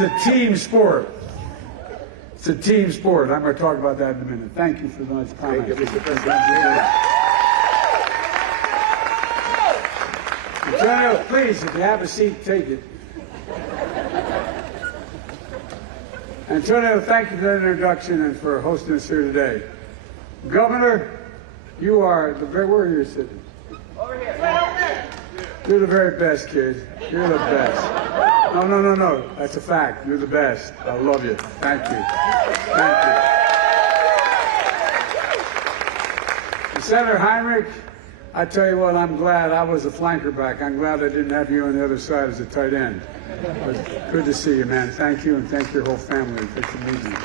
is a team sport. It's a team sport. I'm going to talk about that in a minute. Thank you for the nice comment. Thank you, Mr. President. Antonio, please, if you have a seat, take it. Antonio, thank you for that introduction and for hosting us here today. Governor, you are the very, where are you sitting? Over here. You're the very best, kid. You're the best. No. That's a fact. You're the best. I love you. Thank you. Thank you. And Senator Heinrich, I tell you what, I'm glad I was a flanker back. I'm glad I didn't have you on the other side as a tight end. But good to see you, man. Thank you, and thank your whole family. Thanks for meeting me.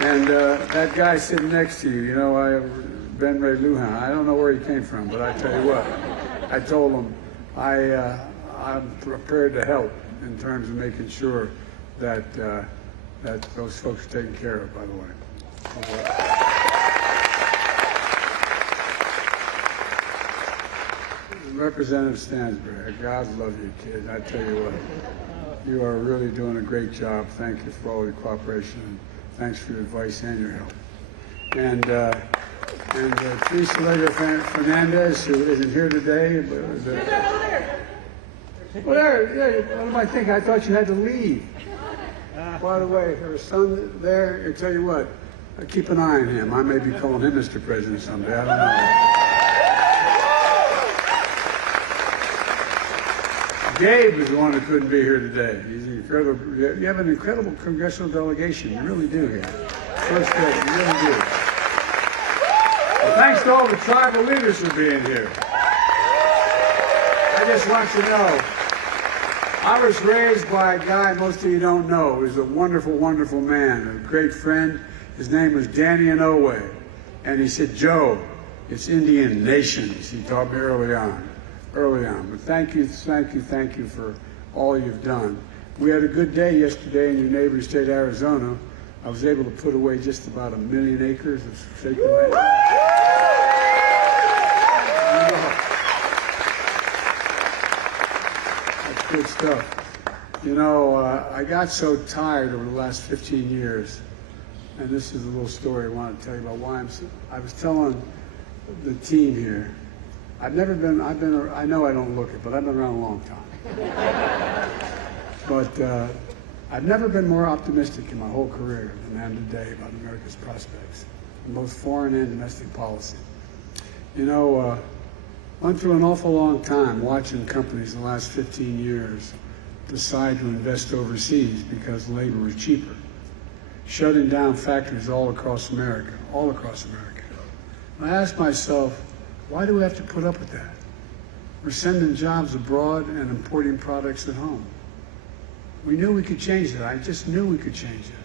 And that guy sitting next to you, you know, Ben Ray Lujan, I don't know where he came from, but I tell you what, I told him I'm prepared to help in terms of making sure that that those folks are taken care of, by the way. Representative Stansbury, God love you, kid. I tell you what, you are really doing a great job. Thank you for all your cooperation, and thanks for your advice and your help. And Teresa Lego Fernandez, who isn't here today. Well, there, what am I thinking? I thought you had to leave. By the way, her son there, I tell you what, keep an eye on him. I may be calling him Mr. President someday. I don't know. Gabe is the one who couldn't be here today. He's incredible. You have an incredible congressional delegation. You really do here. First day, you really do. Well, thanks to all the tribal leaders for being here. I just want you to know, I was raised by a guy most of you don't know. He was a wonderful, wonderful man, a great friend. His name was Danny Inouye. And he said, Joe, it's Indian nations. He taught me early on. But thank you for all you've done. We had a good day yesterday in your neighboring state, Arizona. I was able to put away just about 1 million acres of shaken land. That's good stuff. You know, I got so tired over the last 15 years, and this is a little story I want to tell you about why I was telling the team here, I know I don't look it, but I've been around a long time. But I've never been more optimistic in my whole career than I am today about America's prospects, in both foreign and domestic policy. You know, went through an awful long time watching companies in the last 15 years decide to invest overseas because labor was cheaper, shutting down factories all across America. And I asked myself, why do we have to put up with that? We're sending jobs abroad and importing products at home. We knew we could change that. I just knew we could change it.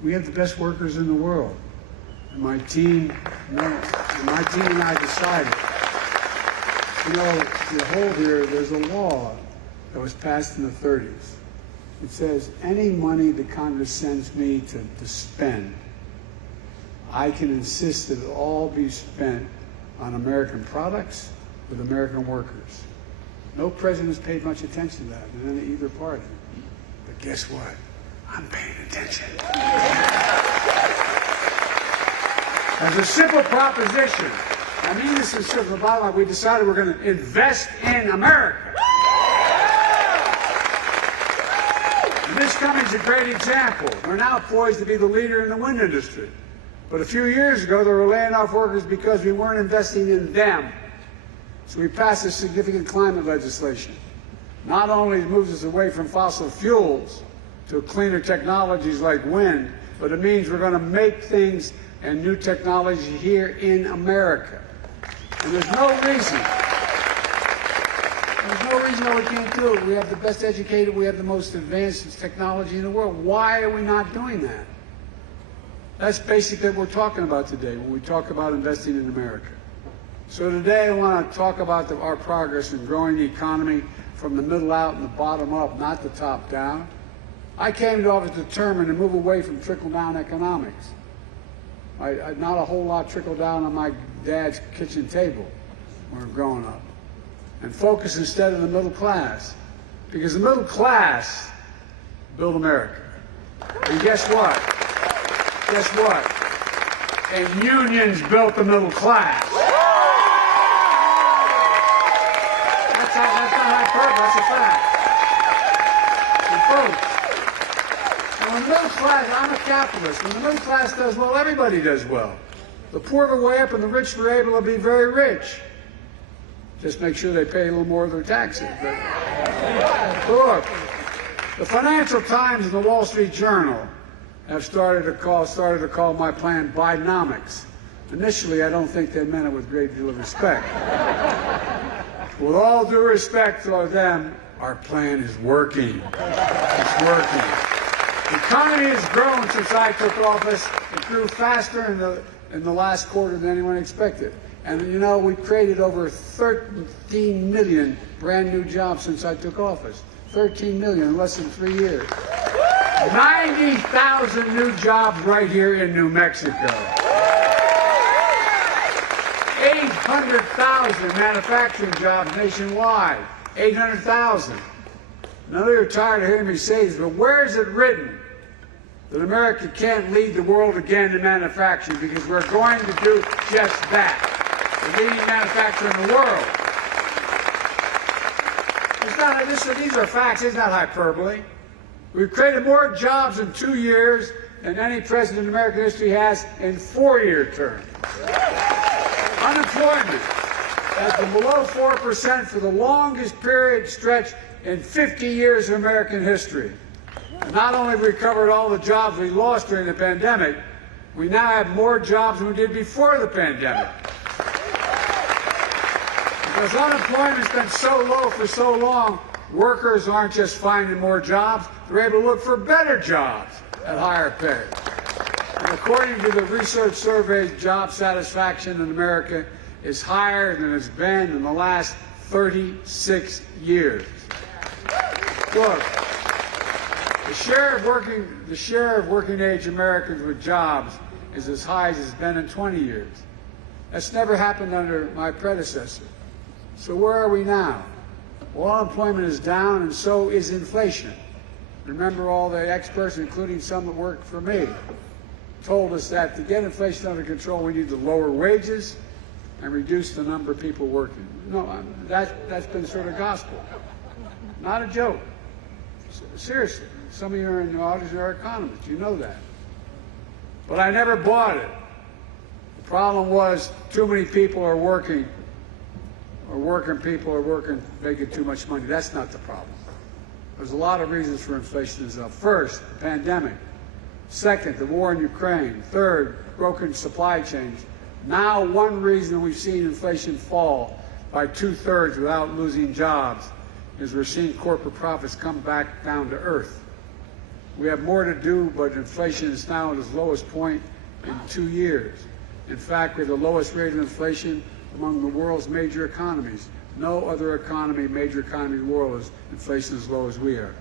We have the best workers in the world. And my team and I decided, you know, to hold here, there's a law that was passed in the 30s. It says any money that Congress sends me to spend, I can insist that it all be spent on American products with American workers. No president's paid much attention to that in either party. But guess what? I'm paying attention. As a simple proposition, I mean this is simple. The bottom line, we decided we're going to invest in America. And this company's a great example. We're now poised to be the leader in the wind industry. But a few years ago, they were laying off workers because we weren't investing in them. So we passed a significant climate legislation. Not only moves us away from fossil fuels to cleaner technologies like wind, but it means we're going to make things and new technology here in America. And there's no reason why we can't do it. We have the best educated, we have the most advanced technology in the world. Why are we not doing that? That's basically what we're talking about today when we talk about investing in America. So today I want to talk about our progress in growing the economy from the middle out and the bottom up, not the top down. I came to office determined to move away from trickle-down economics. Not a whole lot trickled down on my dad's kitchen table when we were growing up. And focus instead on the middle class. Because the middle class build America. And guess what? Guess what? And unions built the middle class. That's not hyperbole, that's a fact. And folks, and when the middle class, I'm a capitalist, when the middle class does well, everybody does well. The poor are way up and the rich are able to be very rich. Just make sure they pay a little more of their taxes. But look, the Financial Times and the Wall Street Journal have started to call my plan Bidenomics. Initially, I don't think they meant it with a great deal of respect. With all due respect to them, our plan is working. It's working. The economy has grown since I took office. It grew faster in the last quarter than anyone expected. And you know, we created over 13 million brand new jobs since I took office. 13 million in less than 3 years. 90,000 new jobs right here in New Mexico. 800,000 manufacturing jobs nationwide. 800,000. None of you are tired of hearing me say this, but where is it written that America can't lead the world again in manufacturing? Because we're going to do just that. The leading manufacturer in the world. These are facts, it's not hyperbole. We've created more jobs in 2 years than any president in American history has in 4-year terms. Unemployment has been below 4% for the longest period stretch in 50 years of American history. And not only have we recovered all the jobs we lost during the pandemic, we now have more jobs than we did before the pandemic. Because unemployment's been so low for so long, workers aren't just finding more jobs, they're able to look for better jobs at higher pay. And according to the research surveys, job satisfaction in America is higher than it's been in the last 36 years. Look, the share of working age Americans with jobs is as high as it's been in 20 years. That's never happened under my predecessor. So where are we now? Well, unemployment is down, and so is inflation. Remember, all the experts, including some that worked for me, told us that to get inflation under control, we need to lower wages and reduce the number of people working. No, that's been sort of gospel. Not a joke. Seriously. Some of you are in the audience are economists. You know that. But I never bought it. The problem was too many people are working, making too much money. That's not the problem. There's a lot of reasons for inflation is up. First, the pandemic. Second, the war in Ukraine. Third, broken supply chains. Now, one reason we've seen inflation fall by 2/3 without losing jobs is we're seeing corporate profits come back down to earth. We have more to do, but inflation is now at its lowest point in 2 years. In fact, we have the lowest rate of inflation among the world's major economies. No other major economy in the world is inflation as low as we are.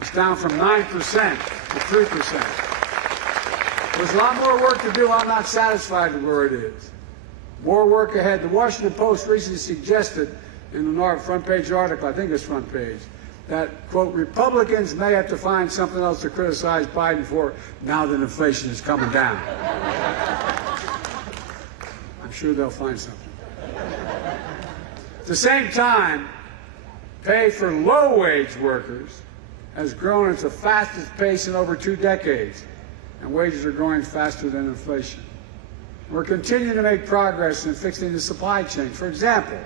It's down from 9% to 3%. There's a lot more work to do. I'm not satisfied with where it is. More work ahead. The Washington Post recently suggested in the front page article, I think it's front page, that, quote, Republicans may have to find something else to criticize Biden for now that inflation is coming down. I'm sure they'll find something. At the same time, pay for low-wage workers has grown at the fastest pace in over 2 decades, and wages are growing faster than inflation. We're continuing to make progress in fixing the supply chain. For example,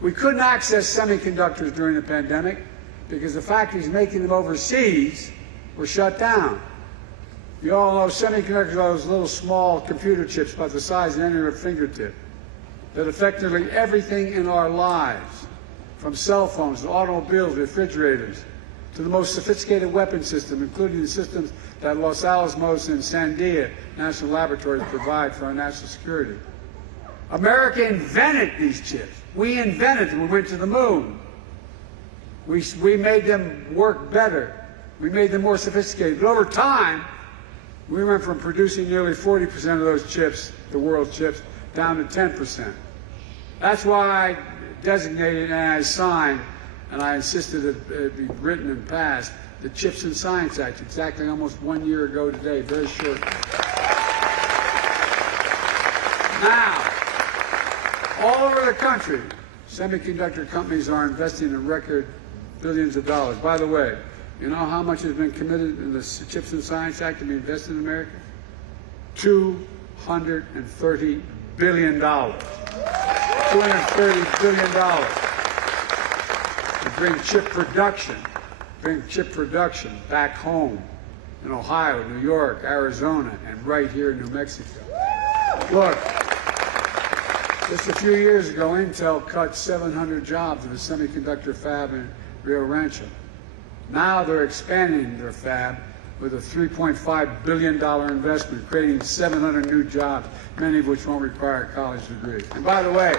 we couldn't access semiconductors during the pandemic because the factories making them overseas were shut down. You all know semiconductors are those little small computer chips about the size of any fingertip that affect nearly everything in our lives, from cell phones to automobiles, refrigerators, to the most sophisticated weapon system, including the systems that Los Alamos and Sandia National Laboratories provide for our national security. America invented these chips. We invented them. We went to the moon. We made them work better. We made them more sophisticated. But over time, we went from producing nearly 40% of those chips, the world's chips, down to 10%. That's why I designated and I signed, and I insisted that it be written and passed, the Chips and Science Act, exactly almost 1 year ago today, very short. Now, all over the country, semiconductor companies are investing in record billions of dollars. By the way, you know how much has been committed in the Chips and Science Act to be invested in America? $230 billion. $230 billion to bring chip production back home in Ohio, New York, Arizona, and right here in New Mexico. Look, just a few years ago, Intel cut 700 jobs at a semiconductor fab in Rio Rancho. Now they're expanding their fab with a $3.5 billion investment, creating 700 new jobs, many of which won't require a college degree. And by the way,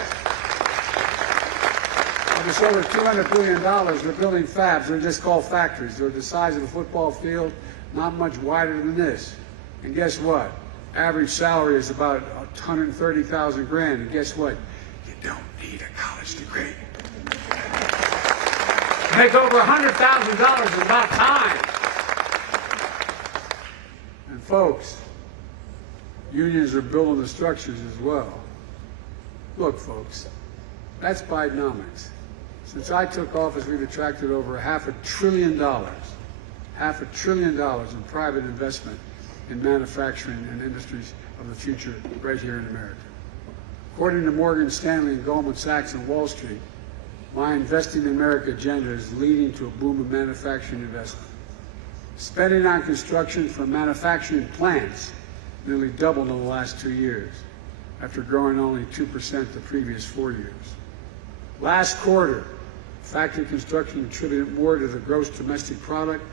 of this over $200 billion, they're building fabs. They're just called factories. They're the size of a football field, not much wider than this. And guess what? Average salary is about 130,000 grand. And guess what? You don't need a college degree. Make over $100,000 in about time. And folks, unions are building the structures as well. Look, folks, that's Bidenomics. Since I took office, we've attracted over $500 billion in private investment in manufacturing and industries of the future right here in America. According to Morgan Stanley and Goldman Sachs and Wall Street, my Investing in America agenda is leading to a boom of manufacturing investment. Spending on construction for manufacturing plants nearly doubled in the last 2 years, after growing only 2% the previous 4 years. Last quarter, factory construction contributed more to the gross domestic product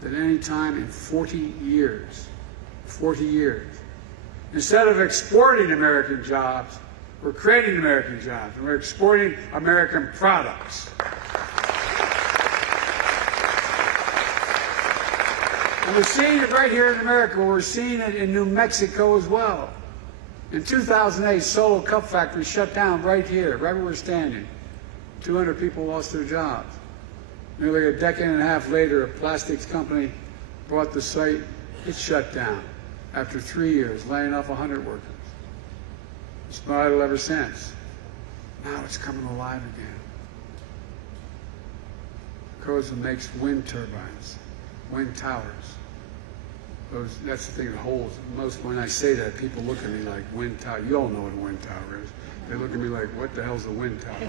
than any time in 40 years. 40 years. Instead of exporting American jobs, we're creating American jobs, and we're exporting American products. And we're seeing it right here in America. We're seeing it in New Mexico as well. In 2008, Solo Cup Factory shut down right here, right where we're standing. 200 people lost their jobs. Nearly a decade and a half later, a plastics company bought the site. It shut down after 3 years, laying off 100 workers. It's been idle ever since. Now it's coming alive again. Arcosa makes wind turbines, wind towers. That's the thing that holds. Most, when I say that, people look at me like, wind tower. You all know what a wind tower is. They look at me like, what the hell's a wind tower?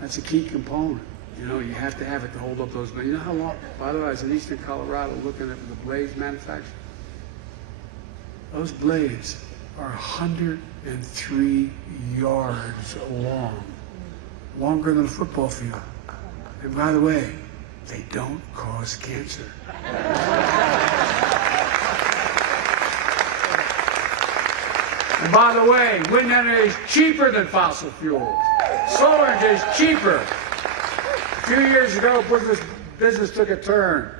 That's a key component. You know, you have to have it to hold up those blades. You know how long? By the way, I was in eastern Colorado looking at the blades manufactured. Those blades are 103 yards long, longer than a football field. And by the way, they don't cause cancer. And by the way, wind energy is cheaper than fossil fuels. Solar energy is cheaper. A few years ago, business took a turn.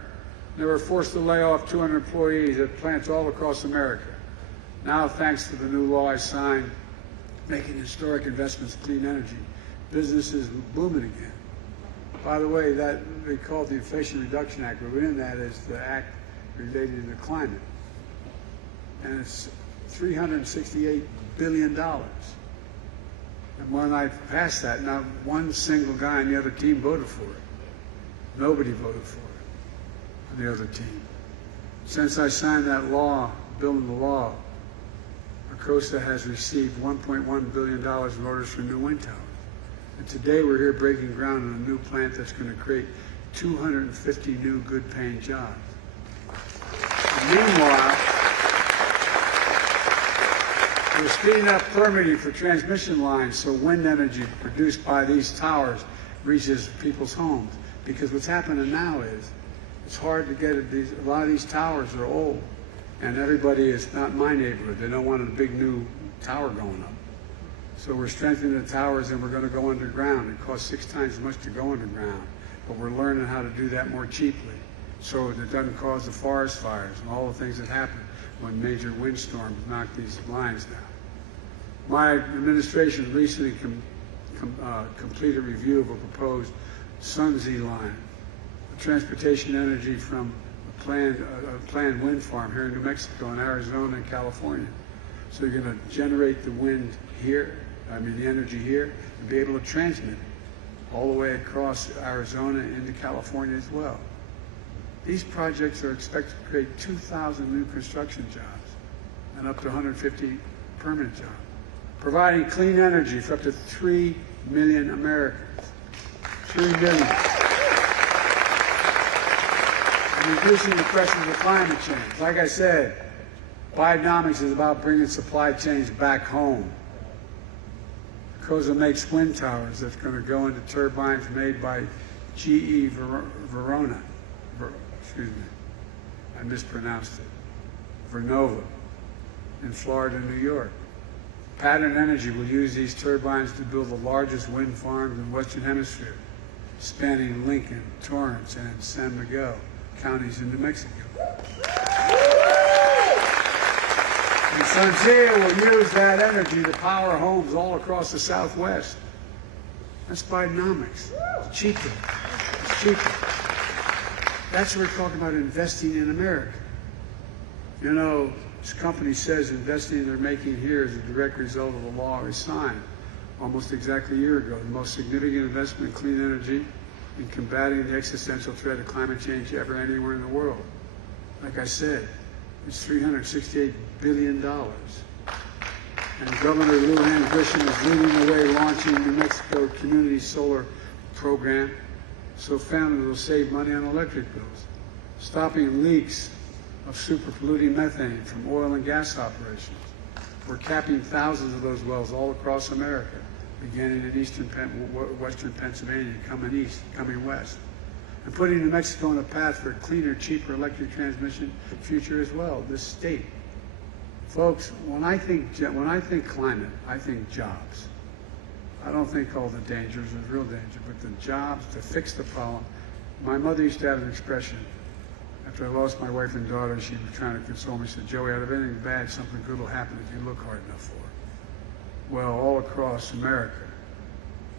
They were forced to lay off 200 employees at plants all across America. Now, thanks to the new law I signed, making historic investments in clean energy, business is booming again. By the way, that they call it the Inflation Reduction Act, but within that is the act related to the climate. And it's $368 billion. And when I passed that, not one single guy on the other team voted for it. Nobody voted for it on the other team. Since I signed that law, building the law, Arcosa has received $1.1 billion in orders for new wind towers. And today we're here breaking ground on a new plant that's going to create 250 new good-paying jobs. And meanwhile, we're speeding up permitting for transmission lines so wind energy produced by these towers reaches people's homes. Because what's happening now is it's hard to get it. A lot of these towers are old, and everybody is not in my neighborhood. They don't want a big new tower going up. So we're strengthening the towers, and we're going to go underground. It costs 6 times as much to go underground, but we're learning how to do that more cheaply, so it doesn't cause the forest fires and all the things that happen when major windstorms knock these lines down. My administration recently completed a review of a proposed Sunzee line, transportation energy from a planned wind farm here in New Mexico and Arizona and California. So you're going to generate the wind here, the energy here, and be able to transmit it all the way across Arizona into California as well. These projects are expected to create 2,000 new construction jobs and up to 150 permanent jobs, providing clean energy for up to 3 million Americans. 3 million. And reducing the pressures of climate change. Like I said, Bidenomics is about bringing supply chains back home. Arcosa makes wind towers that's going to go into turbines made by GE Verona. Excuse me, I mispronounced it. Vernova in Florida, New York. Pattern Energy will use these turbines to build the largest wind farms in the Western Hemisphere, spanning Lincoln, Torrance, and San Miguel counties in New Mexico. And Sanzia will use that energy to power homes all across the Southwest. That's Bidenomics. It's cheaper. It's cheaper. That's what we're talking about, investing in America. You know, this company says investing they're making here is a direct result of the law we signed almost exactly a year ago, the most significant investment in clean energy in combating the existential threat of climate change ever anywhere in the world. Like I said, it's $368 billion. And Governor Lujan Grisham is leading the way, launching New Mexico Community Solar Program, so families will save money on electric bills, stopping leaks of super polluting methane from oil and gas operations. We're capping thousands of those wells all across America, beginning in western Pennsylvania, coming west, and putting New Mexico on a path for a cleaner, cheaper electric transmission future as well, this state. Folks, when I think climate, I think jobs. I don't think all the dangers are real danger, but the jobs to fix the problem. My mother used to have an expression. After I lost my wife and daughter, she was trying to console me. She said, "Joey, out of anything bad, something good will happen if you look hard enough for it." Well, all across America,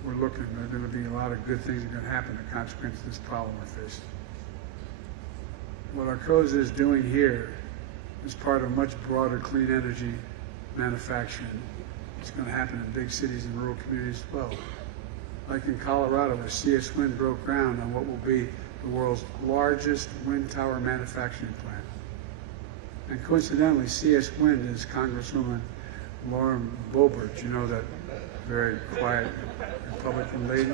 we're looking. There are going to be a lot of good things that are going to happen as a consequence of this problem we're facing. What Arcosa is doing here is part of much broader clean energy manufacturing. It's going to happen in big cities and rural communities as well. Like in Colorado, where CS Wind broke ground on what will be the world's largest wind tower manufacturing plant. And coincidentally, CS Wind is Congresswoman Lauren Boebert, you know, that very quiet Republican lady.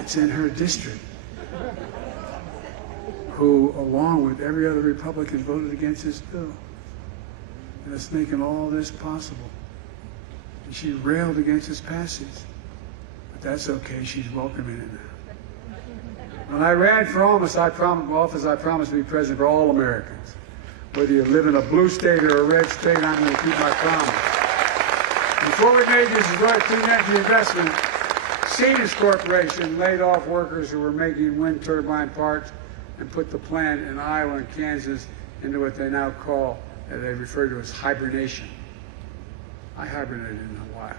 It's in her district, who, along with every other Republican, voted against this bill. And it's making all this possible. And she railed against its passage. But that's okay, she's welcoming it now. When I ran for office, I promised to be president for all Americans. Whether you live in a blue state or a red state, I'm going to keep my promise. Before we made this clean energy investment, Siemens Corporation laid off workers who were making wind turbine parts and put the plant in Iowa and Kansas into what they now call, they refer to as hibernation. I hibernated in a while,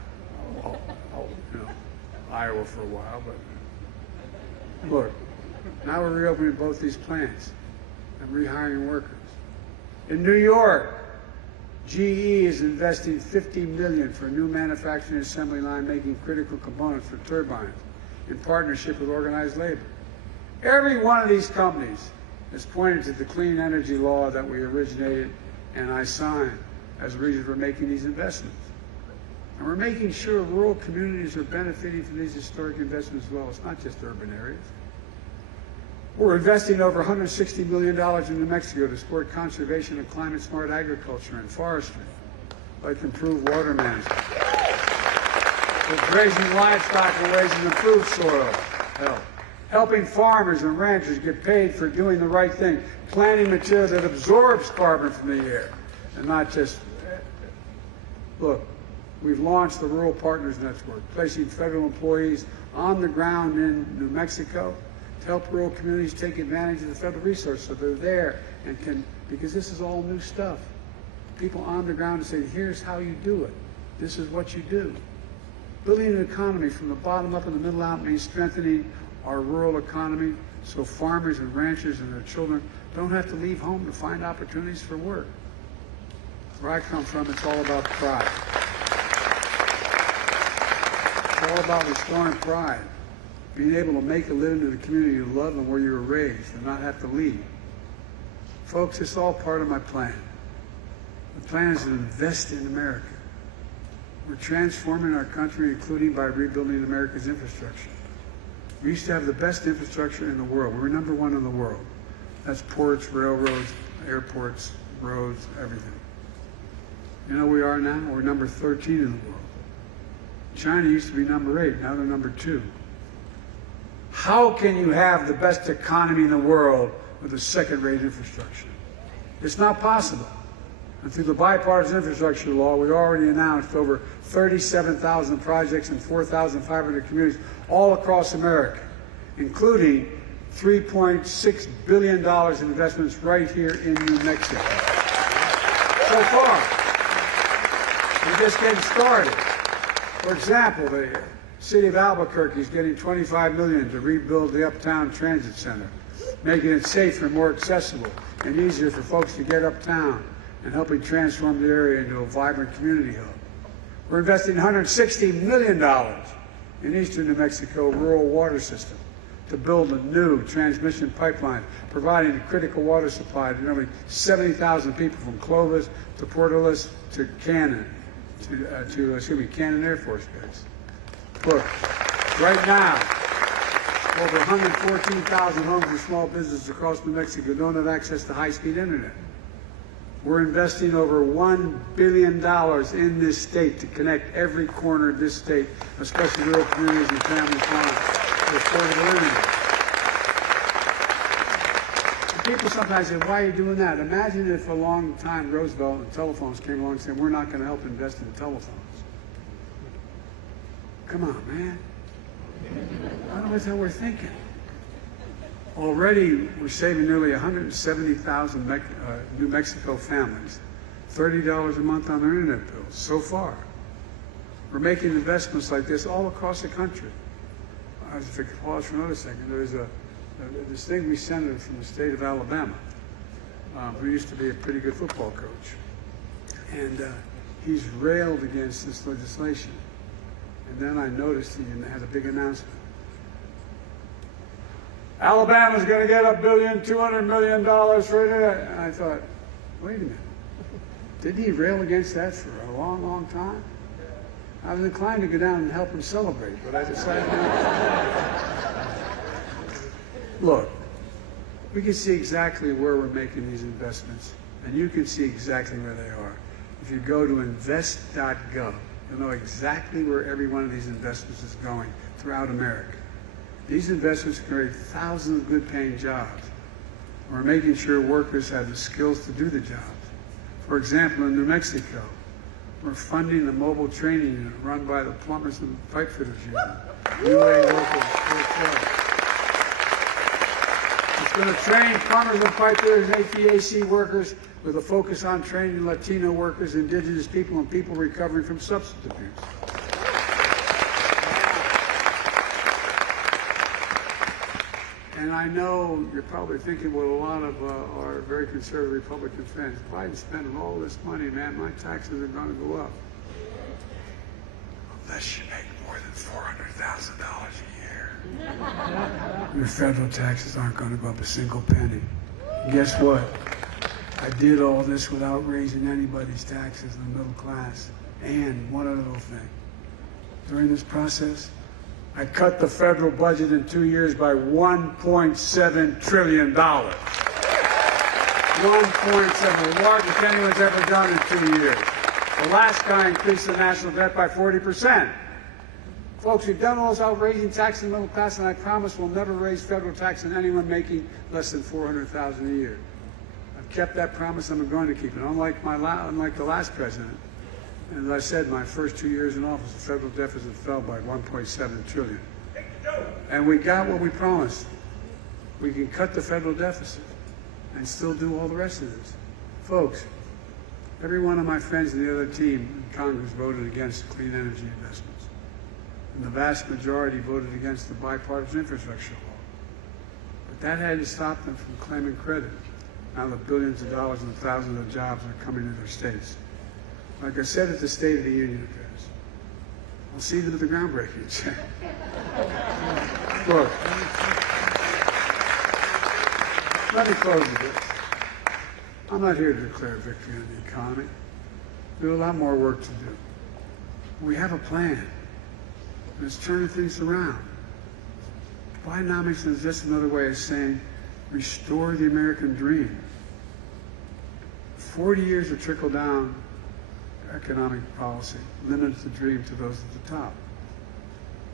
Iowa for a while, but look, now we're reopening both these plants and rehiring workers. In New York, GE is investing $50 million for a new manufacturing assembly line making critical components for turbines in partnership with organized labor. Every one of these companies has pointed to the clean energy law that we originated and I signed as a reason for making these investments. And we're making sure rural communities are benefiting from these historic investments as well. It's not just urban areas. We're investing over $160 million in New Mexico to support conservation of climate-smart agriculture and forestry, like improved water management. We're grazing livestock in ways that improve soil health, helping farmers and ranchers get paid for doing the right thing, planting material that absorbs carbon from the air, and not just, look, we've launched the Rural Partners Network, placing federal employees on the ground in New Mexico to help rural communities take advantage of the federal resources so they're there and can, because this is all new stuff. People on the ground to say, here's how you do it. This is what you do. Building an economy from the bottom up and the middle out means strengthening our rural economy so farmers and ranchers and their children don't have to leave home to find opportunities for work. Where I come from, it's all about pride. It's all about restoring pride, being able to make a living in the community you love and where you were raised and not have to leave. Folks, it's all part of my plan. The plan is to invest in America. We're transforming our country, including by rebuilding America's infrastructure. We used to have the best infrastructure in the world. We were number one in the world. That's ports, railroads, airports, roads, everything. You know where we are now? We're number 13 in the world. China used to be number 8. Now they're number 2. How can you have the best economy in the world with a second-rate infrastructure? It's not possible. And through the bipartisan infrastructure law, we already announced over 37,000 projects in 4,500 communities all across America, including $3.6 billion in investments right here in New Mexico. So far, we're just getting started. For example, the city of Albuquerque is getting $25 million to rebuild the Uptown Transit Center, making it safer and more accessible and easier for folks to get uptown and helping transform the area into a vibrant community hub. We're investing $160 million in eastern New Mexico rural water system to build a new transmission pipeline, providing a critical water supply to nearly 70,000 people from Clovis to Portales to Cannon, Cannon Air Force Base. Look, right now, over 114,000 homes and small businesses across New Mexico don't have access to high-speed internet. We're investing over $1 billion in this state to connect every corner of this state, especially rural communities and family farms, to affordable internet. And people sometimes say, why are you doing that? Imagine if a long time Roosevelt and telephones came along and said, we're not going to help invest in telephones. Come on, man. I don't know what the hell we're thinking. Already, we're saving nearly 170,000 New Mexico families $30 a month on their internet bills so far. We're making investments like this all across the country. If I could pause for another second, there's a distinguished senator from the state of Alabama who used to be a pretty good football coach. And he's railed against this legislation. And then I noticed he had a big announcement. Alabama's going to get $1.2 billion for it. And I thought, wait a minute. Didn't he rail against that for a long, long time? I was inclined to go down and help him celebrate, but I decided not. Look, we can see exactly where we're making these investments, and you can see exactly where they are. If you go to invest.gov, you'll know exactly where every one of these investments is going throughout America. These investments create thousands of good-paying jobs. We're making sure workers have the skills to do the jobs. For example, in New Mexico, we're funding a mobile training unit run by the Plumbers and Pipefitters Union. UA Local. It's going to train plumbers and pipefitters and HVAC workers with a focus on training Latino workers, indigenous people, and people recovering from substance abuse. And I know you're probably thinking what a lot of our very conservative Republican friends, Biden's spending all this money, man, my taxes are going to go up. Unless you make more than $400,000 a year. Your federal taxes aren't going to go up a single penny. And guess what? I did all this without raising anybody's taxes in the middle class. And one other little thing. During this process, I cut the federal budget in 2 years by $1.7 trillion. 1.7, the largest anyone's ever done in 2 years. The last guy increased the national debt by 40%. Folks, we've done all this outraising taxes in the middle class, and I promise we'll never raise federal tax on anyone making less than $400,000 a year. I've kept that promise, and I'm going to keep it. Unlike the last president, and as I said, my first 2 years in office, the federal deficit fell by $1.7 trillion. And we got what we promised. We can cut the federal deficit and still do all the rest of this. Folks, every one of my friends in the other team in Congress voted against clean energy investments. and the vast majority voted against the bipartisan infrastructure law. But that hadn't stopped them from claiming credit. Now the billions of dollars and thousands of jobs are coming to their states. Like I said at the State of the Union address, I'll see them at the groundbreaking. Look, let me close with this. I'm not here to declare victory on the economy. We have a lot more work to do. We have a plan. And it's turning things around. Bidenomics is just another way of saying restore the American dream. 40 years of trickle-down economic policy limited the dream to those at the top.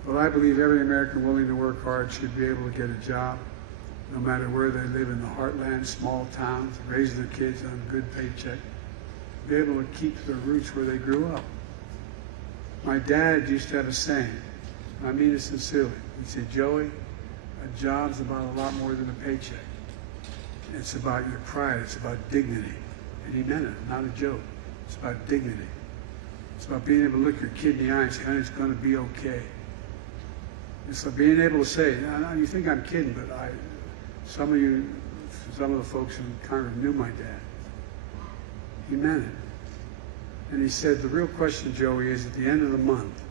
But I believe every American willing to work hard should be able to get a job, no matter where they live in the heartland, small towns, raise their kids on a good paycheck, be able to keep their roots where they grew up. My dad used to have a saying, and I mean it sincerely. He'd say, Joey, a job's about a lot more than a paycheck. It's about your pride. It's about dignity. And he meant it, not a joke. It's about dignity. It's about being able to look your kid in the eye and say, honey, it's going to be okay. It's about being able to say, now, you think I'm kidding, but some of the folks in Congress knew my dad. He meant it. And he said, the real question, Joey, is at the end of the month,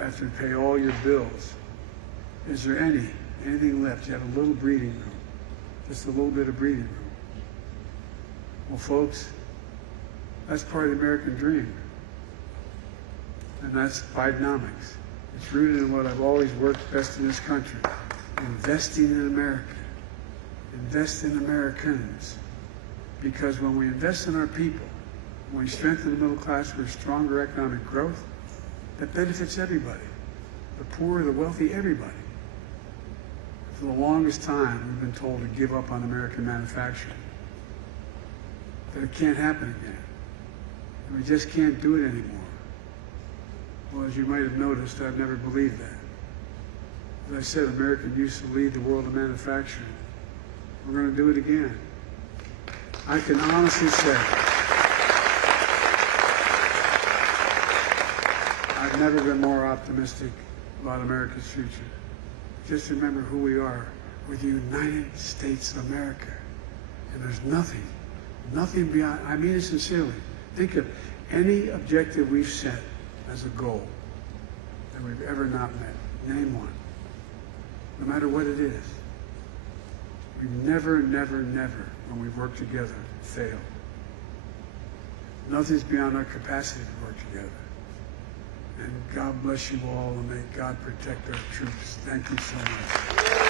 after you pay all your bills, is there anything left? You have a little breathing room, just a little bit of breathing room. Well, folks, that's part of the American dream. And that's Bidenomics. It's rooted in what I've always worked best in this country. Investing in America. Invest in Americans. Because when we invest in our people, when we strengthen the middle class for stronger economic growth, that benefits everybody. The poor, the wealthy, everybody. For the longest time, we've been told to give up on American manufacturing. That it can't happen again. And we just can't do it anymore. Well, as you might have noticed, I've never believed that. As I said, America used to lead the world in manufacturing. We're going to do it again. I can honestly say, I've never been more optimistic about America's future. Just remember who we are. We're the United States of America. And there's nothing beyond, I mean it sincerely. Think of any objective we've set as a goal that we've ever not met. Name one. No matter what it is. We've never, when we've worked together, failed. Nothing's beyond our capacity to work together. And God bless you all, and may God protect our troops. Thank you so much.